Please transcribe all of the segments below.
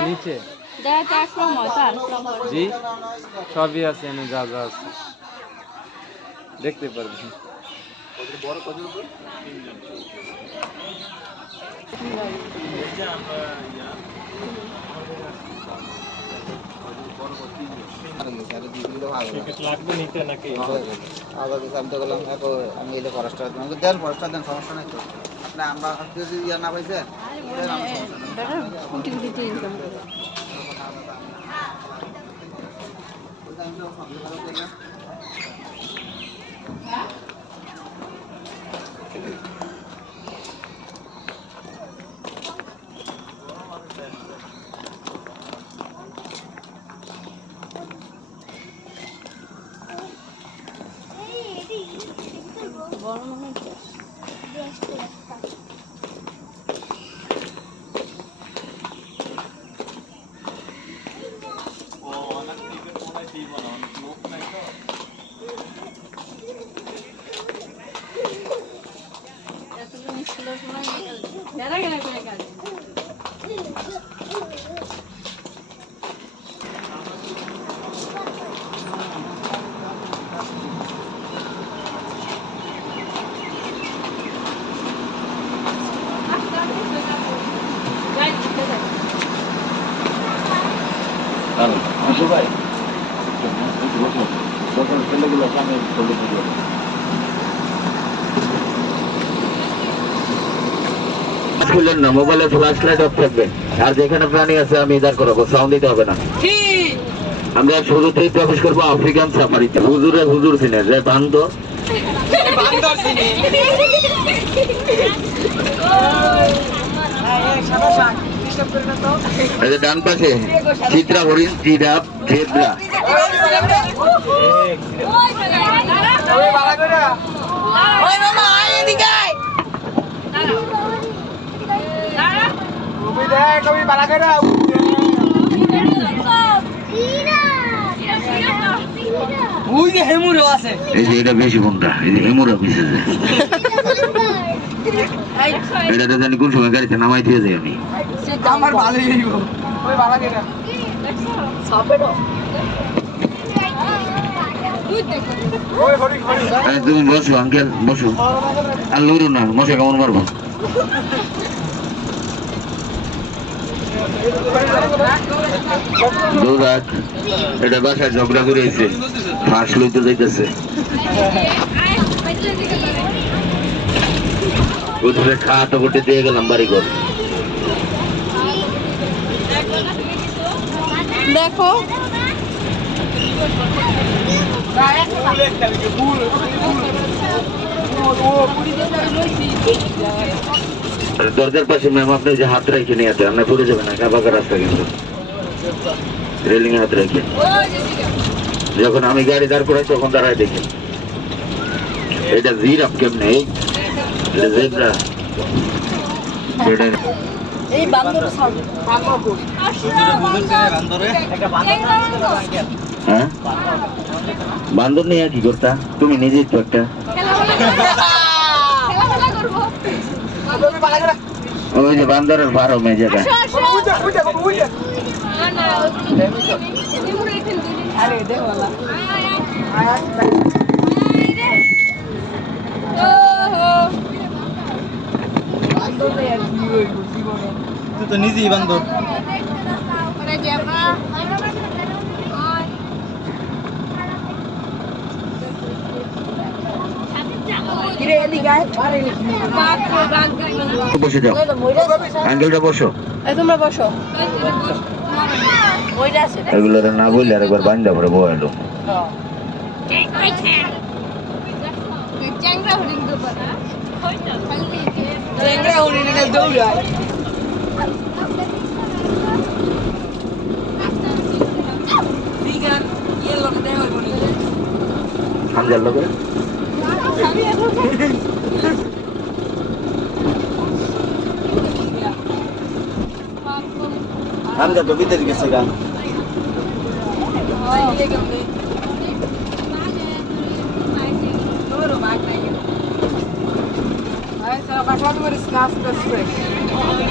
নিচে? জি সবই আছে এনে যা যা আছে। দেখতে পারবেন লাগবে নিতে নাকি? আবার আমি তো বললাম আমি এলে ফরেস্টার দেন ফরেস্টার দেন সমস্যা নাই তো। আপনি আমরা যদি ইয়ে না পাইছেন দেন, আমার সমস্যা নাই। দাদা কুটি কুটিতে ইনকাম করে ওই যে আমি তো সবজি ভালো করলাম। বড় মনে হচ্ছে এতজন স্কুলের সময় বেড়া গেলে করে কাজ খুললেন না মোবাইলের ফ্ল্যাশ লাইট অফ থাকবে। আর যেখানে প্রাণী আছে আমি ইদার করাবো সাউন্ড দিতে হবে না। আমরা শুরুতেই প্রবেশ করব আফ্রিকান সাফারিতে হুজুরে হুজুর সিনে যে বান্ধ। এই যে ডান পাশে চিত্রা হরিণ জিরাফ জেব্রা। এই যে এটা বেশি কোনটা হেমুরা এটা জানি কোন সময় গাড়িতে নামাই দিয়ে যাই আমি। আমার ভালোই হইব ওই ভালো কেটা। ওই এই তুমি বসো আঙ্কেল বসো। আর লড়ু না মশা কেমন দুরাক এটা বাসায় ঝগড়া করে এসে ফাঁস লইতে যাইতেছে। উঠে খাওয়া করতে দিয়ে গেলাম বাড়ি ঘর দেখো। দরজার পাশে ম্যাম আপনি যে হাত রেখে নিয়ে আসেন আপনার পড়ে যাবেন না বাঁকা রাস্তা কিন্তু। রেলিং হাত রেখে। যখন আমি গাড়ি দাঁড় করাই, তখন দাঁড়ায় দেখেন এটা জিরাফ কেমনে? এটা জেব্রা। এটা এই বান্দর সাউন্ড হ্যাঁ? বান্দর নিয়ে কি করতা? তুমি নিজেই তো একটা। ওই যে বান্দরের বারো মেজাটা আরে দেখো না তুই তো নিজেই বান্ধব বসে যাও। আঙ্কেলটা বসো। তোমরা বসো। এগুলো না? বললে আর একবার বান্ধা পরে বয়ালো চ্যাংরা হরিণ দেবো না। চ্যাংরা হরিণ দৌড়ায়। হাঙ্গার লোকে হাঙ্গা তো ভিতরে গেছে গান Right, so I'm going to smash this fish.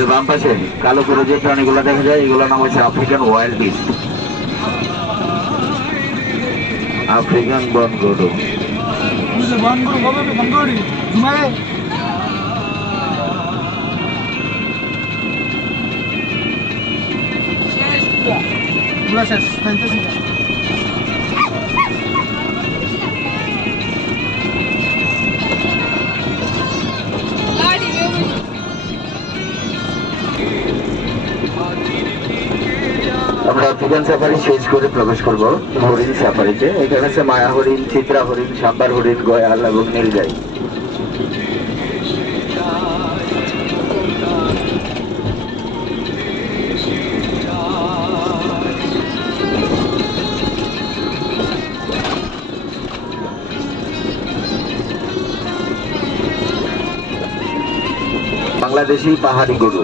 যে বাম পাশে, কালো করে যে প্রাণীগুলো দেখা যায়, এগুলোর নাম হচ্ছে আফ্রিকান ওয়াইল্ড বিস্ট আফ্রিকান বন গরু আমরা আফ্রিকান সাফারি শেষ করে প্রবেশ করব, হরিণ সাফারিতে। এখানে আছে মায়া হরিণ, চিত্রা হরিণ, সাম্বার হরিণ, গয়াল এবং নীলগাই। বাংলাদেশি পাহাড়ি গরু।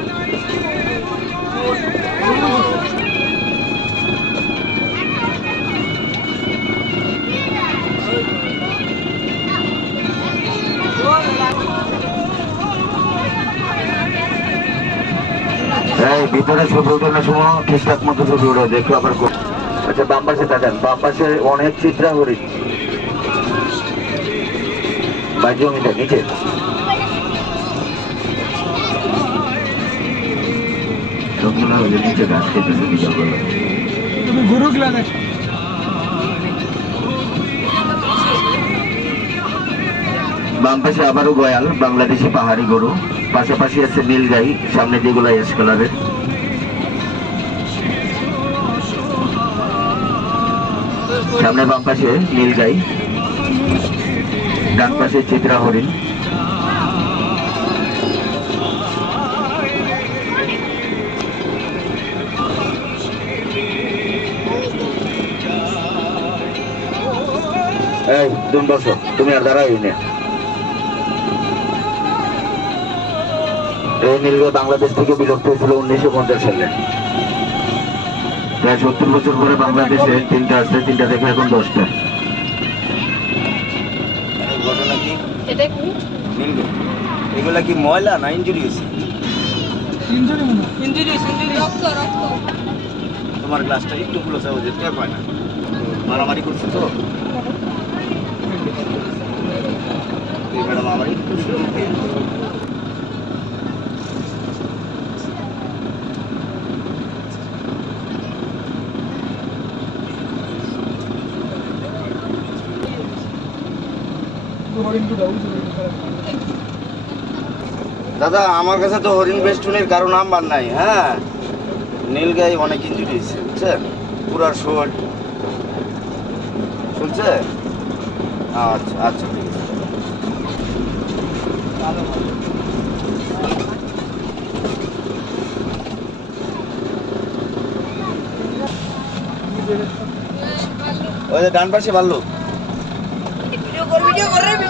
ভিতরে ছবি ওঠানোর সময় ঠিকঠাক মতো ছবি আবার আচ্ছা বাম পাশে তাকান বাম পাশে অনেক চিত্রা হরিণ বা জমিটা নিচে। সবগুলো ওই যে নিচে গাছ খেতেছে তুমি গরু গুলা বাম পাশে আবারও গয়াল বাংলাদেশি পাহাড়ি গরু। পাশাপাশি আছে নীলগাই সামনে যেগুলো এস কালারের সামনে বাম পাশে নীলগাই, ডান পাশে চিত্রা হরিণ। এই, তুমি তুমি আর দাঁড়াই না নীলগাই বাংলাদেশ থেকে বিলুপ্ত হয়েছিল উনিশশো পঞ্চাশ সালে। প্রায় সত্তর বছর পরে বাংলাদেশে তিনটা আসছে তিনটা থেকে এখন দশটা। ঘটনা কি? কি? মিলবে এগুলা কি ময়লা না ইঞ্জুরি হয়েছে? তিনজনই। ইঞ্জুরি ইঞ্জুরি রক্ত রক্ত। তোমার গ্লাসটা একটু খুলে যাব যে টেপ হয় না। মারামারি করছে তো? এই ম্যাডাম আমার একটু শুনতে হরিণগুলা, ওই যে হরিণগুলা। দাদা আমার কাছে তো হরিণ বেষ্টনের কারও নাম্বার নাই হ্যাঁ? নীলগাই অনেক ইঞ্জুরি হয়েছে বুঝছেন? পুরার শোল শুনছে? আচ্ছা আচ্ছা ঠিক আছে। ওই যে ডান পাশে ভাল্লুক ভিডিও কর ভিডিও কর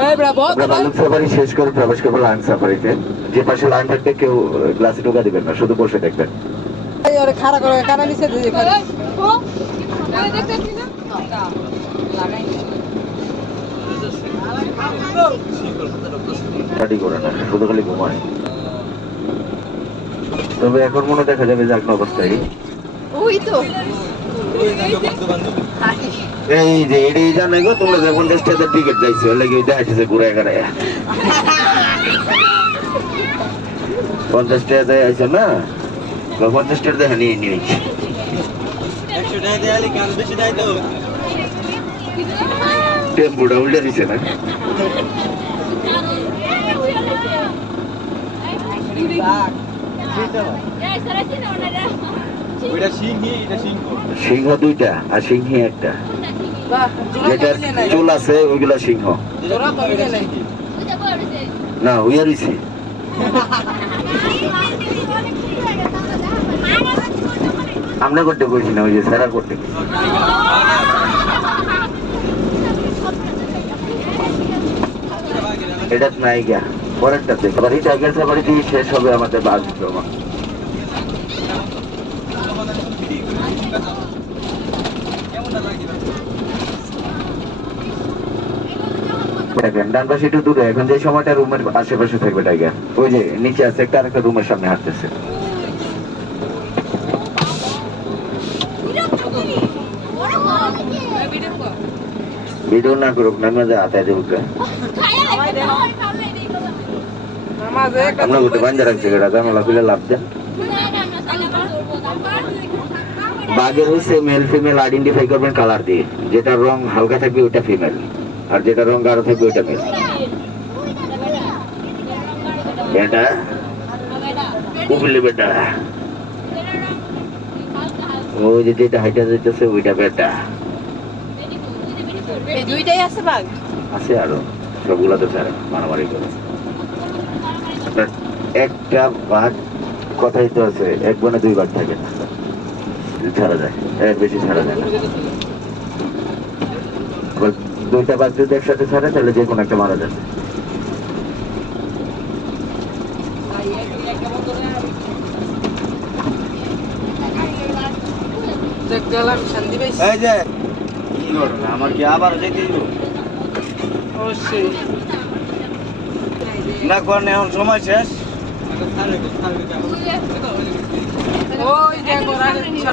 আমরা বালুক সাফারি শেষ করে প্রবেশ করব লাইন সাফারিতে। যে পাশে লাইন থাকবে কেউ গ্লাসে ঢোকা দিবেন না শুধু বসে দেখবেন। এই খাড়া করে কানা নিচে দিয়ে খালি স্টাডি করে না? শুধু খালি ঘুমায়। তবে এখন মনে দেখা যাবে যে আগ্ন অবস্থায়। ওই তো। এই যে এটাই জানে গো তোমরা যে পঞ্চাশ টাকার টিকিট যাইছো লাগে ওইটা আসছে ঘুরে ঘুরে পঞ্চাশ টাকা দিয়ে আইছো না পঞ্চাশ টাকা দিয়ে নিয়ে নিয়েছি টেম্পুটা উল্টে দিছে না সিংহ দুইটা আর সিংহী একটা। যেটার চুল আছে ওইগুলা সিংহ। নাই। না আমরা করতে কইছি না ওই যে স্যারা করতে। এটা নায়িকা। পরেরটাতে এবার এই টাইগার সাফারি দিয়ে শেষ হবে আমাদের বাস জমা। ডান পাশে একটু দূরে, এখন যে সময়টা রুমের আশেপাশে থাকবে টাইগার, ওই যে নিচে আছে, একটা আরেকটা রুমের সামনে হাঁটতেছে। ভিডিও না করুক আতায় নামাজে রাখছি, এটা জানালা খুলে লাভ দেন। বাঘের হচ্ছে মেল ফিমেল আইডেন্টিফাই করবেন কালার দিয়ে। যেটা রং হালকা থাকবে, ওইটা ফিমেল আর যেটা রং গাঢ় থাকবে ওইটা মেল বেটা কুবিলি বেটা। ওই যে যেটা হাইটা যেতেছে ওইটা বেটা। দুইটাই আছে বাঘ? আছে আরও। সবগুলা তো ছাড়ে মারামারি করে। একটা বাঘ কথাই তো আছে এক বনে দুই বাঘ থাকে। না ছাড়া যায় এর বেশি ছাড়া যায় না। দুইটা বাঘ যদি একসাথে ছাড়ে তাহলে যে কোনো একটা মারা যাবে। আমার কি আবার যেতে অবশ্যই। না এখন সময় শেষ। ওই দেখো রাজা